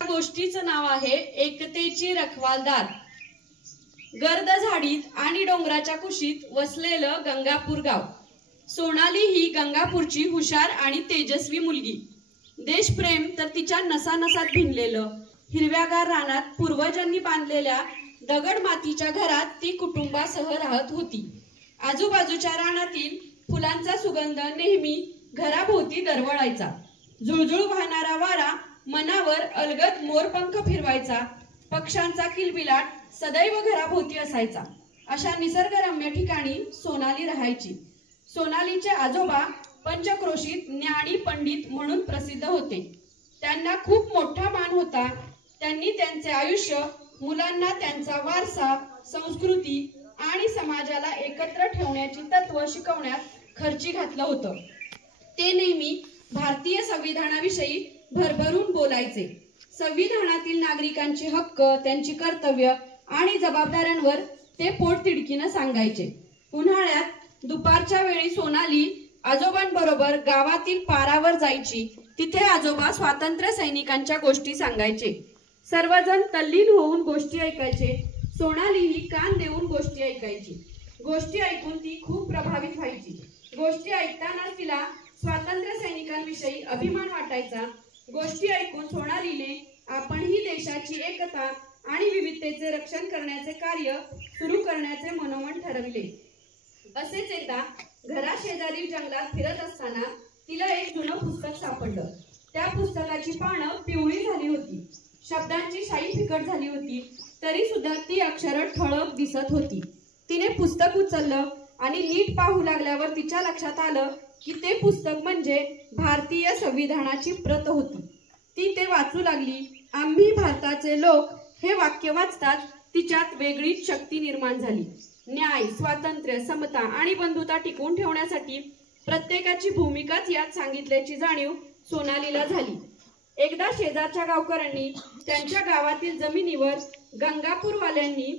गोष्टीचं नाव आहे एकतेची रखवालदार। गर्द झाडीत आणि डोंगराच्या कुशीत वसलेलं गंगापूर गाव। सोनाली ही गंगापूरची हुशार आणि तेजस्वी मुलगी। देशप्रेम तर तिच्या नसानसात भिनलेलं। हिरव्यागार रानात पूर्वजांनी बांधलेल्या दगड मातीच्या घरात ती कुटुंबासह राहत होती। आजूबाजूच्या रानातील फुलांचा सुगंध नेहमी घराभोवती दरवळायचा। झुळझुळ वाहणारा वारा मनावर अलगद मोरपंख फिरवायचा। पक्ष्यांचा किलबिलाट सदैव घराभोवती असायचा। अशा निसर्गरम्य ठिकाणी सोनाली राहायची। सोनालीचे आजोबा पंचक्रोशीत ज्ञानी पंडित म्हणून प्रसिद्ध होते। त्यांना खूप मोठा मान होता। त्यांनी त्यांचे आयुष्य मुलांना त्यांचा वारसा, संस्कृती आणि समाजाला एकत्र ठेवण्याची तत्व शिकवण्यात खर्ची घातलं होतं। ते नेहमी भारतीय संविधानाविषयी भरभरून बोलायचे। संविधानातील नागरिकांचे हक्क, त्यांची कर्तव्य आणि जबाबदाऱ्यांवर ते पोटतिडकीनं सांगायचे। उन्हाळ्यात दुपारच्या वेळी सोनाली आजोबांबरोबर गावातील पारावर जायची। तिथे आजोबा स्वातंत्र्य सैनिकांच्या गोष्टी सांगायचे। सर्वजण तल्लीन होऊन गोष्टी ऐकायचे। सोनालीही कान देऊन गोष्टी ऐकायची। गोष्टी ऐकून ती खूप प्रभावित व्हायची। गोष्टी ऐकताना तिला स्वातंत्र्य सैनिकांविषयी अभिमान वाटायचा। गोष्टी ऐकून सोनालीने आपणही देशाची एकता आणि विविधतेचे रक्षण करण्याचे कार्य सुरू करण्याचे मनोमन ठरविले। असेच एकदा घराशेजारील जंगलात फिरत असताना तिला एक जुनं पुस्तक सापडलं। त्या पुस्तकाची पानं पिवळी झाली होती। शब्दांची शाई फिकट झाली होती, तरी सुद्धा ती अक्षरं ठळक दिसत होती। तिने पुस्तक उचललं आणि नीट पाहू लागल्यावर तिच्या लक्षात आलं की ते पुस्तक म्हणजे भारतीय संविधानाची प्रत होती। ती ते वाचू लागली। आम्ही भारताचे लोक हे वाक्य वाचताच तिच्यात वेगळीच शक्ती निर्माण झाली। न्याय, स्वातंत्र्य, समता आणि बंधुता टिकवून ठेवण्यासाठी प्रत्येकाची भूमिकाच यात सांगितल्याची जाणीव सोनालीला झाली। एकदा शेजारच्या गावकऱ्यांनी त्यांच्या गावातील जमिनीवर गंगापूरवाल्यांनी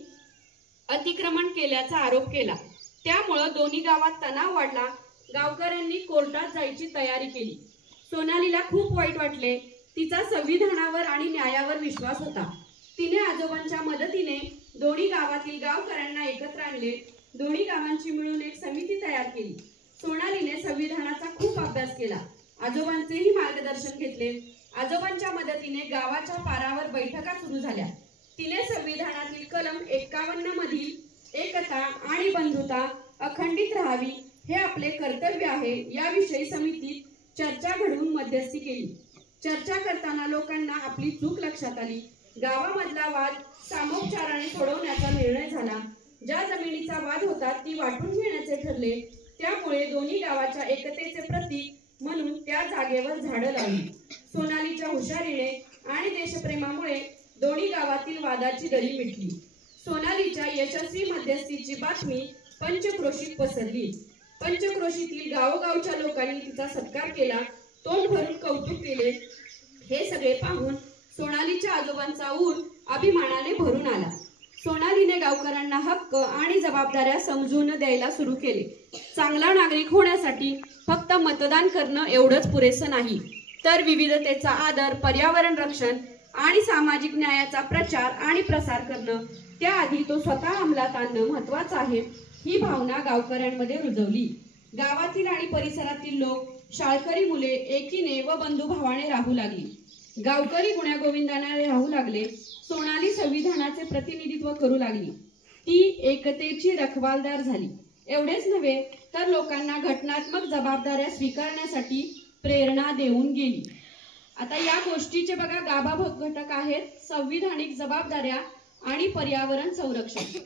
अतिक्रमण केल्याचा आरोप केला। त्यामुळे दोन्ही गावात तणाव वाढला। गावकऱ्यांनी कोर्टात जायची तयारी केली। सोनालीला खूप वाईट वाटले। तिचा संविधानावर आणि न्यायावर विश्वास होता। तिने आजोबांच्या मदतीने दोन्ही गावातील गावकऱ्यांना एकत्र आणले। दोन्ही गावांची मिळून एक समिती तयार केली। सोनालीने संविधानाचा खूप अभ्यास केला। आजोबांचेही मार्गदर्शन घेतले। आजोबांच्या मदतीने गावाच्या पारावर बैठका सुरू झाल्या। तिने संविधानातील कलम 51 मधील एकता आणि बंधुता अखंडित राहावी हे आपले कर्तव्य आहे याविषयी समितीत चर्चा घडवून मध्यस्थी केली। चर्चा करताना लोकांना आपली चूक लक्षात आली। गावामधला वाद सामोपचाराने सोडवण्याचा निर्णय झाला। ज्या जमिनीचा वाद होता ती वाटून घेण्याचे ठरले। त्यामुळे दोन्ही गावाच्या एकतेचे प्रतीक म्हणून त्या जागेवर झाडं लावली। सोनालीच्या हुशारीने आणि देशप्रेमामुळे दोन्ही गावातील वादाची दरी मिटली। सोनालीच्या यशस्वी मध्यस्थीची बातमी पंचक्रोशीत पसरली। पंचक्रोशीतील गावोगावच्या लोकांनी तिचा सत्कार केला, तोंड भरून कौतुक केले। हे सगळे पाहून सोनालीच्या आजोबांचा ऊर अभिमानाने भरून आला। सोनालीने गावकऱ्यांना हक्क आणि जबाबदाऱ्या समजून द्यायला सुरू केले। चांगला नागरिक होण्यासाठी फक्त मतदान करणं एवढंच पुरेसं नाही, तर विविधतेचा आदर, पर्यावरण रक्षण आणि सामाजिक न्यायाचा प्रचार आणि प्रसार करणं, त्याआधी तो स्वतः अंमलात आणणं महत्त्वाचं आहे ही भावना गावकऱ्यांमध्ये रुजवली। गावातील आणि परिसरातील लोक, शाळकरी मुले एकीने व बंधुभावाने राहू लागली। गावकरी गुण्यागोविंदाने राहू लागले। सोनाली संविधानाचे प्रतिनिधित्व करू लागली। ती एकतेची रखवालदार झाली। एवढेच नव्हे तर लोकांना घटनात्मक जबाबदाऱ्या स्वीकारण्यासाठी प्रेरणा देऊन गेली। आता या गोष्टीचे बघा गाभा घटक आहेत संविधानिक जबाबदाऱ्या आणि पर्यावरण संरक्षण।